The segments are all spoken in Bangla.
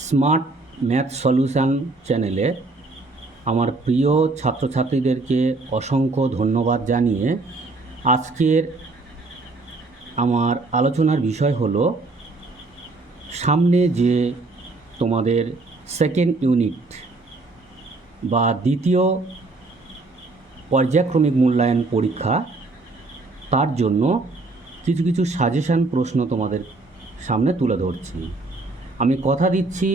স্মার্ট ম্যাথ সলিউশন চ্যানেলে আমার প্রিয় ছাত্রছাত্রীদেরকে অসংখ্য ধন্যবাদ জানিয়ে আজকের আমার আলোচনার বিষয় হলো সামনে যে তোমাদের সেকেন্ড ইউনিট বা দ্বিতীয় পর্যায়ক্রমিক মূল্যায়ন পরীক্ষা, তার জন্য কিছু কিছু সাজেশান প্রশ্ন তোমাদের সামনে তুলে ধরছি। আমি কথা দিচ্ছি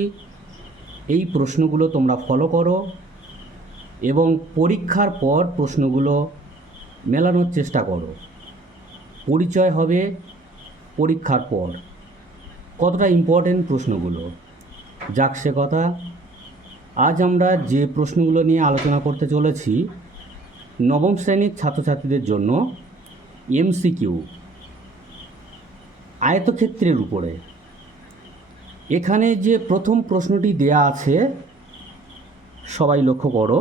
এই প্রশ্নগুলো তোমরা ফলো করো এবং পরীক্ষার পর প্রশ্নগুলো মেলানোর চেষ্টা করো। পরিচয় হবে পরীক্ষার পর কতটা ইম্পর্টেন্ট প্রশ্নগুলো। যাক সে কথা, আজ আমরা যে প্রশ্নগুলো নিয়ে আলোচনা করতে চলেছি নবম শ্রেণীর ছাত্রছাত্রীদের জন্য এমসিকিউ, আয়তক্ষেত্রের উপরে। এখানে যে প্রথম প্রশ্নটি দেয়া আছে সবাই লক্ষ্য করো।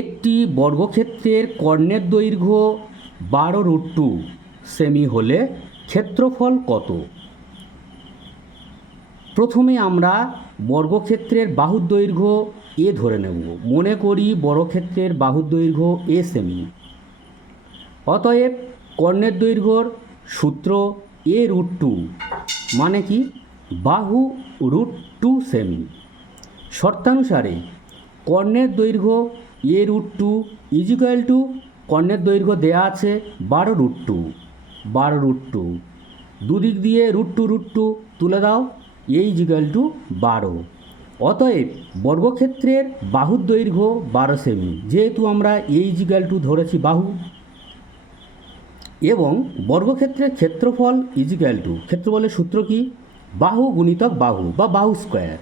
একটি বর্গক্ষেত্রের কর্ণের দৈর্ঘ্য 12√2 সেমি হলে ক্ষেত্রফল কত? প্রথমে আমরা বর্গক্ষেত্রের বাহুর দৈর্ঘ্য এ ধরে নেব। মনে করি বর্গক্ষেত্রের বাহুর দৈর্ঘ্য এ সেমি। অতএব কর্ণের দৈর্ঘ্যর সূত্র a√2 মানে কি বাহু √2 সেমি। শর্তানুসারে কর্ণের দৈর্ঘ্য a√2 ইজিক্যাল টু কর্ণের দৈর্ঘ্য দেয়া আছে 12√2 দুদিক দিয়ে √2 তুলে দাও, a ইজিক্যাল টু 12। অতএব বর্গক্ষেত্রের বাহুর দৈর্ঘ্য 12 সেমি, যেহেতু আমরা a ইজিক্যাল টু ধরেছি বাহু, এবং বর্গক্ষেত্রের ক্ষেত্রফল ইজিক্যাল টু, ক্ষেত্রফলের সূত্র কি বাহু গুণিতক বাহু বা বাহু স্কোয়ার।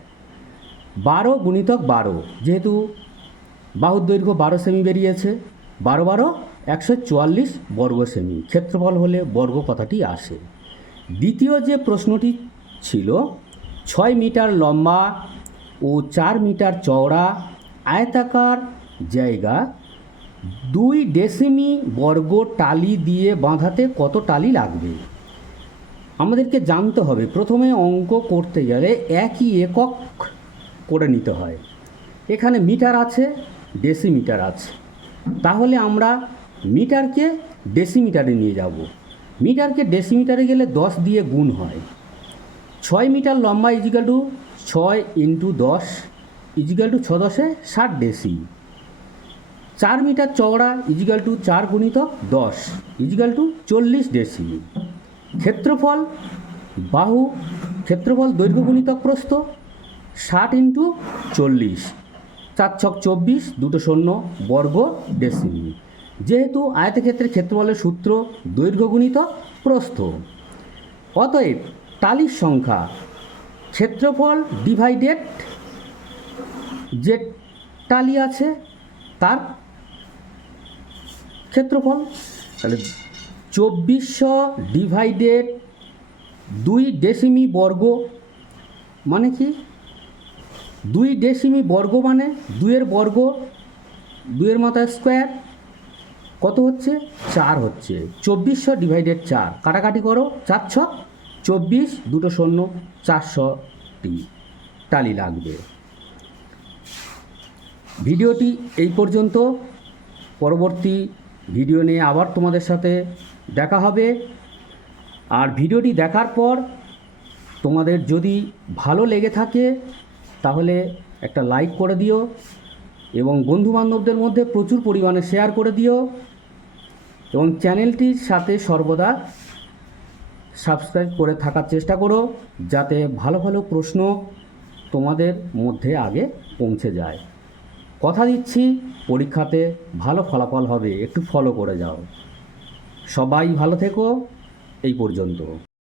12 গুণিতক 12, যেহেতু বাহুর দৈর্ঘ্য 12 সেমি বেরিয়েছে, 12 12 144 বর্গ সেমি। ক্ষেত্রফল হলে বর্গ কথাটি আসে। দ্বিতীয় যে প্রশ্নটি ছিল 6 মিটার লম্বা ও 4 মিটার চওড়া আয়তাকার জায়গা 2 ডেসিমি বর্গ টালি দিয়ে বাঁধাতে কত টালি লাগবে? আমাদেরকে জানতে হবে, প্রথমে অঙ্ক করতে গেলে একই একক করে নিতে হয়। এখানে মিটার আছে, ডেসিমিটার আছে, তাহলে আমরা মিটারকে ডেসিমিটারে নিয়ে যাব। মিটারকে ডেসিমিটারে গেলে 10 দিয়ে গুণ হয়। 6 মিটার লম্বা ইজিক্যাল টু 6 × 10 ইজিক্যাল টু 6 10 60 ডেসি। 4 মিটার চওড়া ইজিক্যাল টু 4 গুণিতক 10 ইজিক্যাল টু 40 ডেসি। ক্ষেত্রফল বাহু, ক্ষেত্রফল দৈর্ঘ্য গুণিতক প্রস্থ 60 × 40, 4 ছক 24, 2 শূন্য বর্গ ডেসিমি। যেহেতু আয়তক্ষেত্রের ক্ষেত্রফলের সূত্র দৈর্ঘ্য গুণিতক প্রস্থ, অতএব টালির সংখ্যা ক্ষেত্রফল ডিভাইডেড যে টালি আছে তার ক্ষেত্রফল। তাহলে 2400 ডিভাইডেড 2 ডেসিমি বর্গ মানে কি 2 ডেসিমি বর্গ মানে 2 এর বর্গ, 2 এর মাথায় স্কোয়ার, কত হচ্ছে 4 হচ্ছে। 2400 ডিভাইডেড 4, কাটাকাটি করো, 4 ছক 24, 2 শূন্য 400টি টালি লাগবে। ভিডিওটি এই পর্যন্ত। পরবর্তী ভিডিও নিয়ে আবার তোমাদের সাথে দেখা হবে। আর ভিডিওটি দেখার পর তোমাদের যদি ভালো লেগে থাকে তাহলে একটা লাইক করে দিও এবং বন্ধুবান্ধবদের মধ্যে প্রচুর পরিমাণে শেয়ার করে দিও এবং চ্যানেলটির সাথে সর্বদা সাবস্ক্রাইব করে থাকার চেষ্টা করো, যাতে ভালো ভালো প্রশ্ন তোমাদের মধ্যে আগে পৌঁছে যায়। কথা দিচ্ছি পরীক্ষাতে ভালো ফলাফল হবে, একটু ফলো করে যাও। সবাই ভালো থেকো। এই পর্যন্ত।